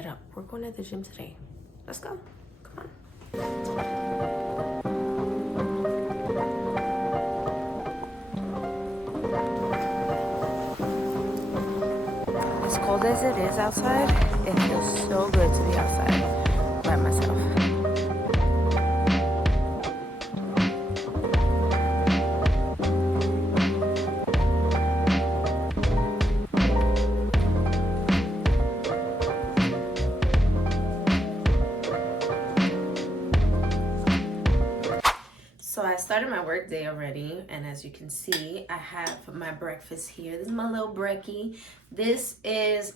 get up. We're going to the gym today. Let's go. Come on. As cold as it is outside, it feels so good to be outside by myself. So I started my work day already, and as you can see, I have my breakfast here. This is my little brekkie. This is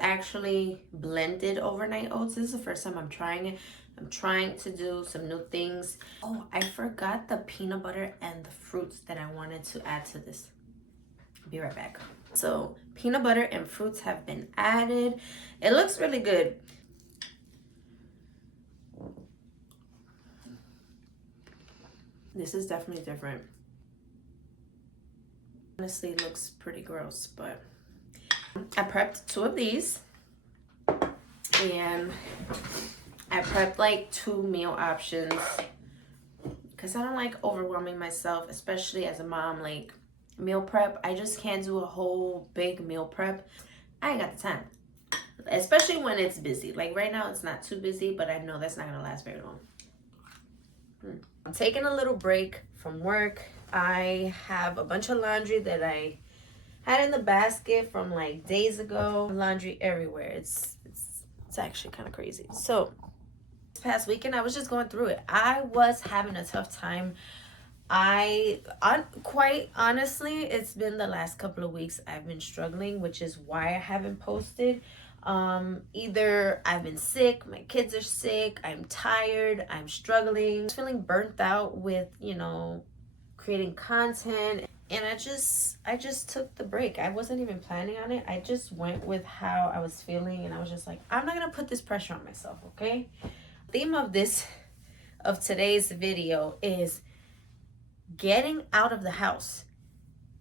actually blended overnight oats. This is the first time I'm trying it. I'm trying to do some new things. Oh, I forgot the peanut butter and the fruits that I wanted to add to this. I'll be right back. So peanut butter and fruits have been added. It looks really good. This is definitely different. Honestly, it looks pretty gross, but I prepped 2 of these, and I prepped like 2 meal options because I don't like overwhelming myself, especially as a mom. Like meal prep, I just can't do a whole big meal prep. I ain't got the time, especially when it's busy. Like right now, it's not too busy, but I know that's not gonna last very long. I'm taking a little break from work. I have a bunch of laundry that I had in the basket from like days ago. Laundry everywhere. It's actually kind of crazy. So this past weekend I was just going through it. I was having a tough time. Quite honestly, it's been the last couple of weeks I've been struggling, which is why I haven't posted. Either I've been sick, my kids are sick, I'm tired, I'm struggling, feeling burnt out with, creating content. And I just took the break. I wasn't even planning on it. I just went with how I was feeling, and I was just like, I'm not gonna put this pressure on myself, okay? The theme of today's video is getting out of the house,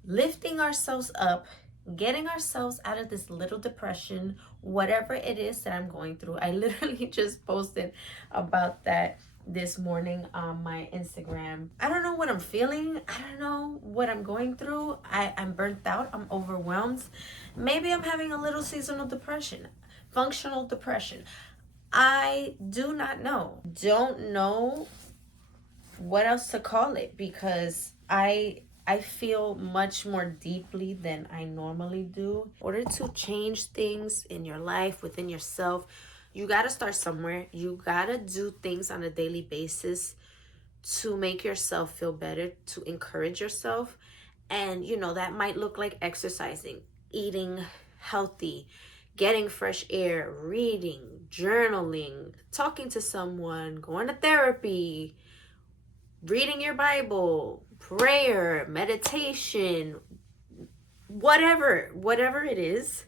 lifting ourselves up, getting ourselves out of this little depression, whatever it is that I'm going through. I literally just posted about that this morning on my Instagram. I don't know what I'm feeling. I don't know what I'm going through. I'm burnt out. I'm overwhelmed. Maybe I'm having a little seasonal depression, functional depression. I do not know. Don't know what else to call it, because I feel much more deeply than I normally do. In order to change things in your life, within yourself, you gotta start somewhere. You gotta do things on a daily basis to make yourself feel better, to encourage yourself. And that might look like exercising, eating healthy, getting fresh air, reading, journaling, talking to someone, going to therapy, reading your Bible, prayer, meditation, whatever it is.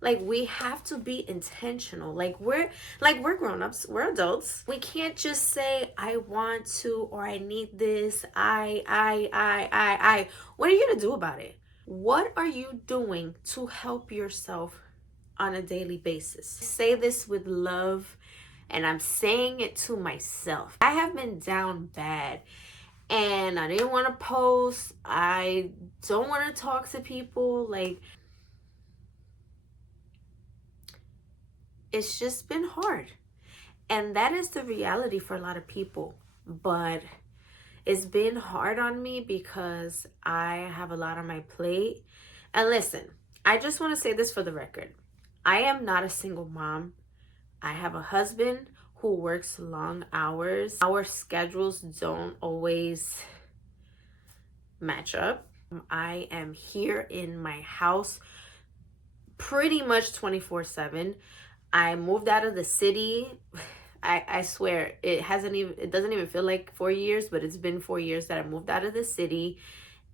Like, we have to be intentional. Like we're grown-ups, we're adults. We can't just say I want to, or I need this. I What are you gonna do about it? What are you doing to help yourself on a daily basis? I say this with love, and I'm saying it to myself. I have been down bad, and I didn't want to post. I don't want to talk to people. Like, it's just been hard. And that is the reality for a lot of people. But it's been hard on me because I have a lot on my plate. And listen, I just want to say this for the record. I am not a single mom. I have a husband who works long hours. Our schedules don't always match up. I am here in my house pretty much 24/7. I moved out of the city. I swear it doesn't even feel like 4 years, but it's been 4 years that I moved out of the city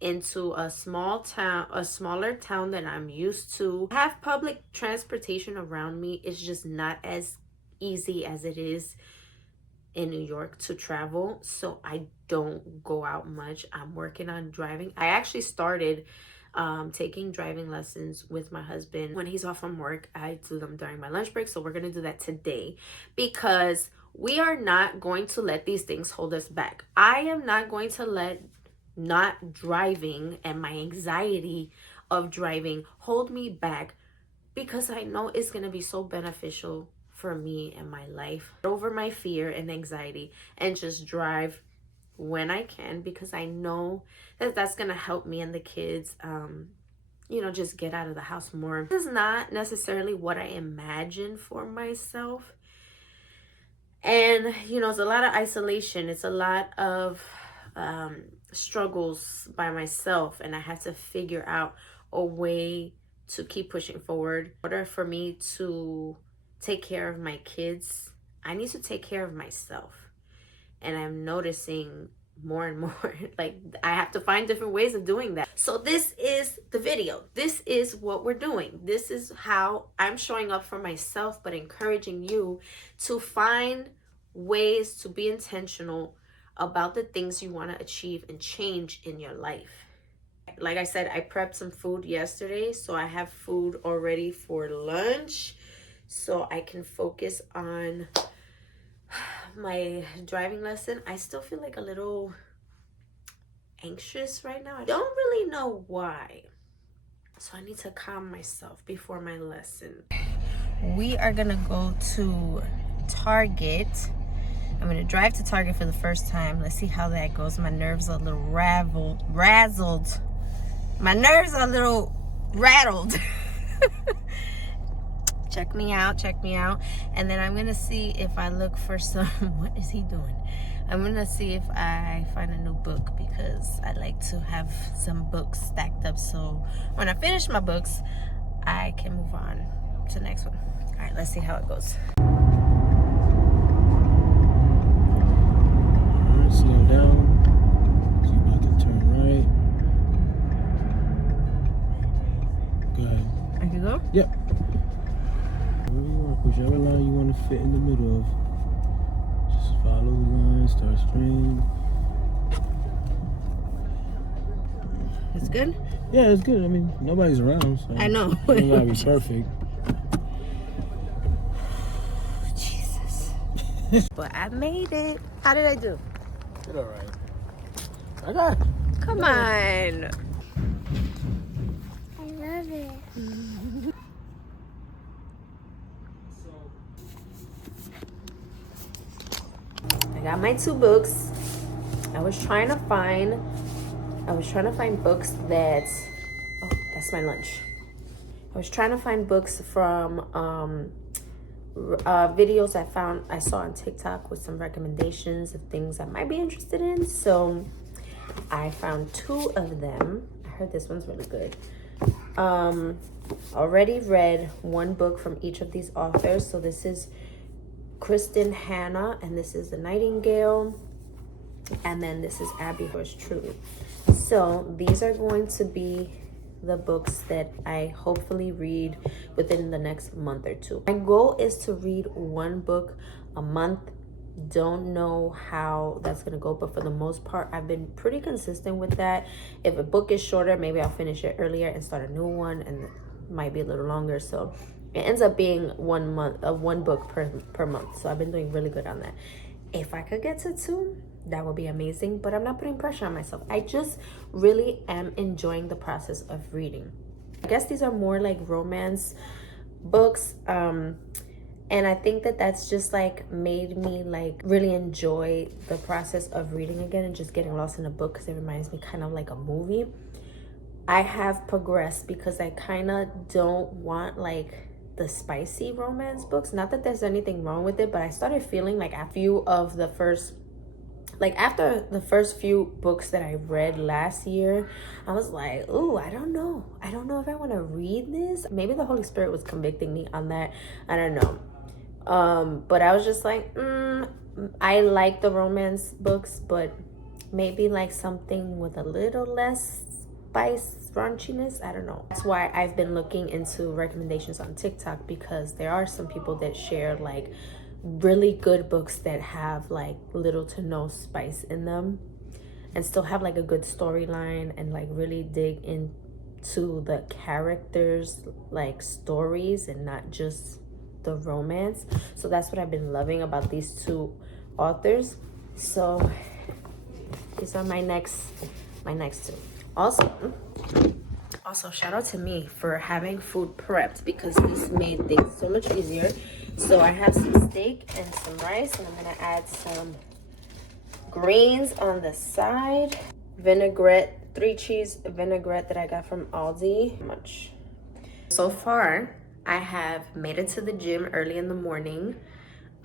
into a smaller town that I'm used to. I have public transportation around me. It's just not as easy as it is in New York to travel, so I don't go out much. I'm working on driving. I actually started taking driving lessons with my husband. When he's off from work, I do them during my lunch break. So we're going to do that today because we are not going to let these things hold us back. I am not going to let not driving and my anxiety of driving hold me back, because I know it's going to be so beneficial for me and my life. Over my fear and anxiety and just drive when I can, because I know that that's going to help me and the kids, just get out of the house more. This is not necessarily what I imagine for myself. And, it's a lot of isolation. It's a lot of struggles by myself. And I have to figure out a way to keep pushing forward. In order for me to take care of my kids, I need to take care of myself. And I'm noticing more and more, like, I have to find different ways of doing that. So this is the video. This is what we're doing. This is how I'm showing up for myself, but encouraging you to find ways to be intentional about the things you want to achieve and change in your life. Like I said, I prepped some food yesterday, so I have food already for lunch, so I can focus on my driving lesson. I still feel like a little anxious right now. I don't really know why, so I need to calm myself before my lesson. We are gonna go to Target. I'm gonna drive to Target for the first time. Let's see how that goes. My nerves are a little razzled. My nerves are a little rattled. Check me out. And then I'm gonna see if I look for some, what is he doing? I'm gonna see if I find a new book, because I like to have some books stacked up, so when I finish my books, I can move on to the next one. All right, let's see how it goes. All right, slow down. So you're about to turn right. Go ahead. I can go? Yep. Whichever line you want to fit in the middle of. Just follow the line, start straight. It's good? Yeah, it's good. I mean, nobody's around, so I know. It don't gotta be perfect. Jesus. But I made it. How did I do? It's all right. I got it. Come on. I love it. I got my 2 books. I was trying to find books that, oh, that's my lunch. I was trying to find books from videos I saw on TikTok with some recommendations of things I might be interested in. So I found 2 of them. I heard this one's really good. Already read 1 book from each of these authors. So this is Kristen Hanna, and this is The Nightingale, and then this is Abby Yours Truly. So these are going to be the books that I hopefully read within the next month or 2. My goal is to read 1 book a month. Don't know how that's gonna go, but for the most part I've been pretty consistent with that. If a book is shorter, maybe I'll finish it earlier and start a new one, and it might be a little longer, so it ends up being 1 month of 1 book per month. So I've been doing really good on that. If I could get to 2, that would be amazing, but I'm not putting pressure on myself. I just really am enjoying the process of reading. I guess these are more like romance books, and I think that that's just like made me like really enjoy the process of reading again and just getting lost in a book, because it reminds me kind of like a movie. I have progressed because I kind of don't want like the spicy romance books. Not that there's anything wrong with it, but I started feeling like after the first few books that I read last year, I was like, ooh, I don't know if I want to read this. Maybe the Holy Spirit was convicting me on that. I don't know. But I was just like, I like the romance books, but maybe like something with a little less spice, raunchiness. I don't know. That's why I've been looking into recommendations on TikTok, because there are some people that share like really good books that have like little to no spice in them and still have like a good storyline and like really dig into to the characters like stories and not just the romance. So that's what I've been loving about these two authors. So these are my next two. Also shout out to me for having food prepped, because this made things so much easier. So I have some steak and some rice, and I'm gonna add some greens on the side, vinaigrette, 3-cheese vinaigrette that I got from Aldi. Much. So far, I have made it to the gym early in the morning.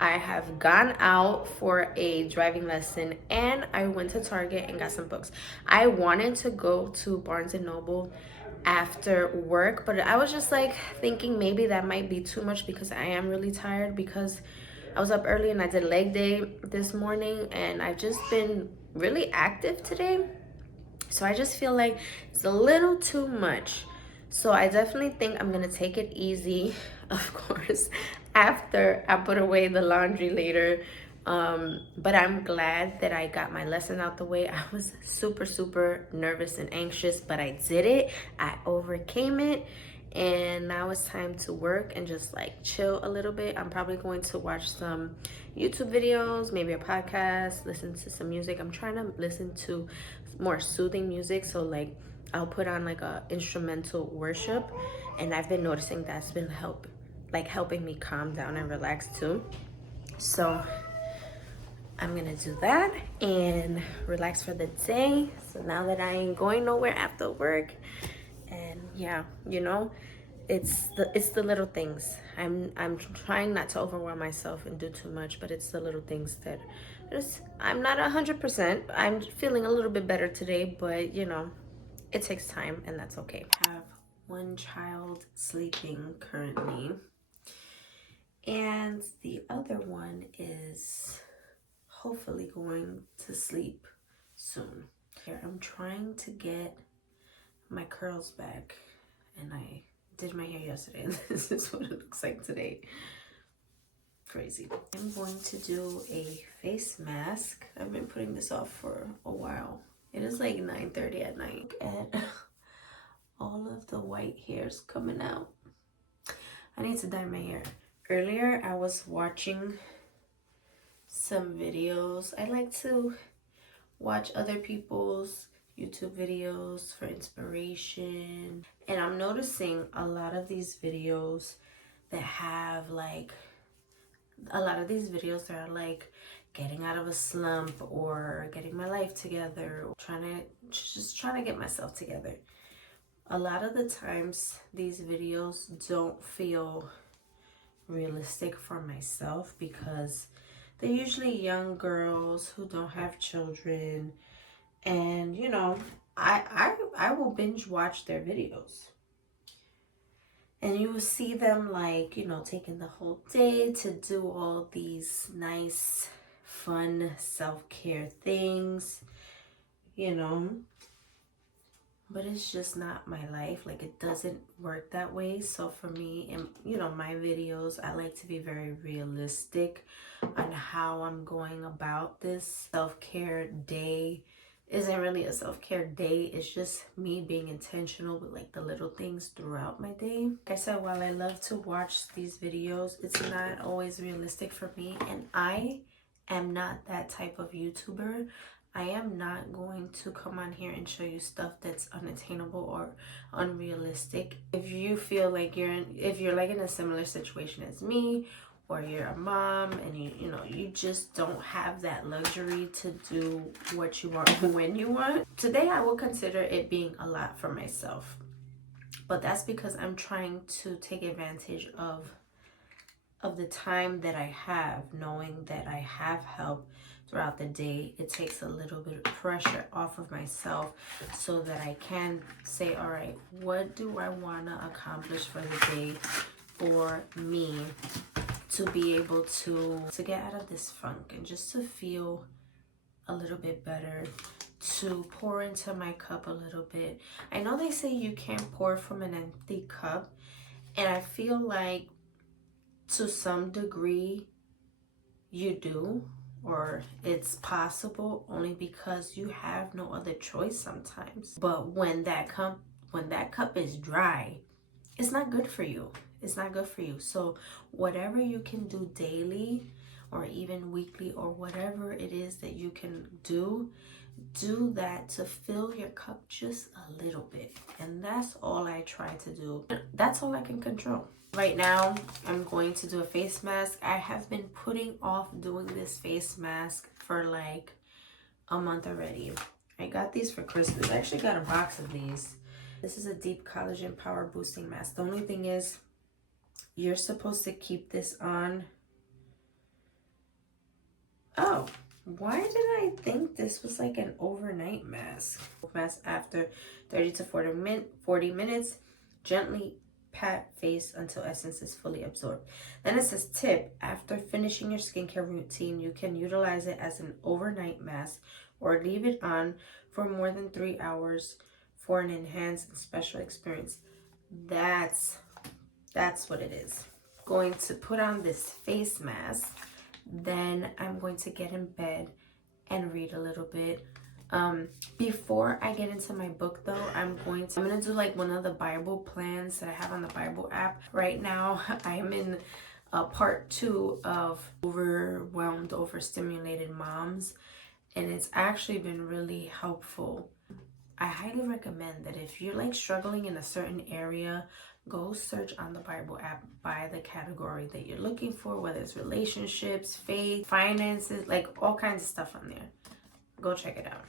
I have gone out for a driving lesson, and I went to Target and got some books. I wanted to go to Barnes and Noble after work, but I was just like thinking maybe that might be too much, because I am really tired, because I was up early and I did leg day this morning, and I've just been really active today. So I just feel like it's a little too much. So I definitely think I'm gonna take it easy, of course, after I put away the laundry later. But I'm glad that I got my lesson out the way. I was super, super nervous and anxious, but I did it. I overcame it. And now it's time to work and just like chill a little bit. I'm probably going to watch some YouTube videos, maybe a podcast, listen to some music. I'm trying to listen to more soothing music. So like I'll put on like a instrumental worship, and I've been noticing that's been helping me calm down and relax too. So I'm gonna do that and relax for the day. So now that I ain't going nowhere after work, and yeah, it's the little things. I'm trying not to overwhelm myself and do too much, but it's the little things that I'm not 100%. I'm feeling a little bit better today, but it takes time, and that's okay. I have one child sleeping currently, and the other one is hopefully going to sleep soon. I'm trying to get my curls back, and I did my hair yesterday, and this is what it looks like today. Crazy. I'm going to do a face mask. I've been putting this off for a while. It is like 9:30 at night. Look at all of the white hairs coming out. I need to dye my hair. Earlier, I was watching some videos. I like to watch other people's YouTube videos for inspiration. And I'm noticing a lot of these videos that have like, getting out of a slump or getting my life together, or trying to get myself together. A lot of the times these videos don't feel realistic for myself, because they're usually young girls who don't have children, and I will binge watch their videos, and you will see them like taking the whole day to do all these nice fun self-care things, but it's just not my life. Like, it doesn't work that way. So for me, and my videos, I like to be very realistic on how I'm going about this. Self-care day isn't really a self-care day. It's just me being intentional with like the little things throughout my day. Like I said, while I love to watch these videos, it's not always realistic for me, and I am not that type of YouTuber. I am not going to come on here and show you stuff that's unattainable or unrealistic. If you feel like if you're like in a similar situation as me, or you're a mom and you just don't have that luxury to do what you want when you want, today I will consider it being a lot for myself. But that's because I'm trying to take advantage of the time that I have, knowing that I have help throughout the day. It takes a little bit of pressure off of myself, so that I can say, all right, what do I want to accomplish for the day for me, to be able to get out of this funk and just to feel a little bit better, to pour into my cup a little bit. I know they say you can't pour from an empty cup, and I feel like to some degree you do, or it's possible, only because you have no other choice sometimes. But when that cup when that cup is dry, it's not good for you. It's not good for you. So whatever you can do daily or even weekly or whatever it is that you can do that to fill your cup just a little bit. And that's all I try to do. That's all I can control. Right now, I'm going to do a face mask. I have been putting off doing this face mask for like a month already. I got these for Christmas. I actually got a box of these. This is a deep collagen power boosting mask. The only thing is, you're supposed to keep this on. Oh, why did I think this was like an overnight mask? Mask after 30 to 40 minutes. Gently pat face until essence is fully absorbed. Then it says tip, after finishing your skincare routine, you can utilize it as an overnight mask or leave it on for more than 3 hours for an enhanced and special experience. That's what it is. Going to put on this face mask, then I'm going to get in bed and read a little bit. Before I get into my book though, I'm gonna do like one of the Bible plans that I have on the Bible app. Right now I'm in part 2 of overwhelmed, overstimulated moms, and it's actually been really helpful. I highly recommend that if you're like struggling in a certain area, go search on the Bible app by the category that you're looking for, whether it's relationships, faith, finances, like all kinds of stuff on there. Go check it out.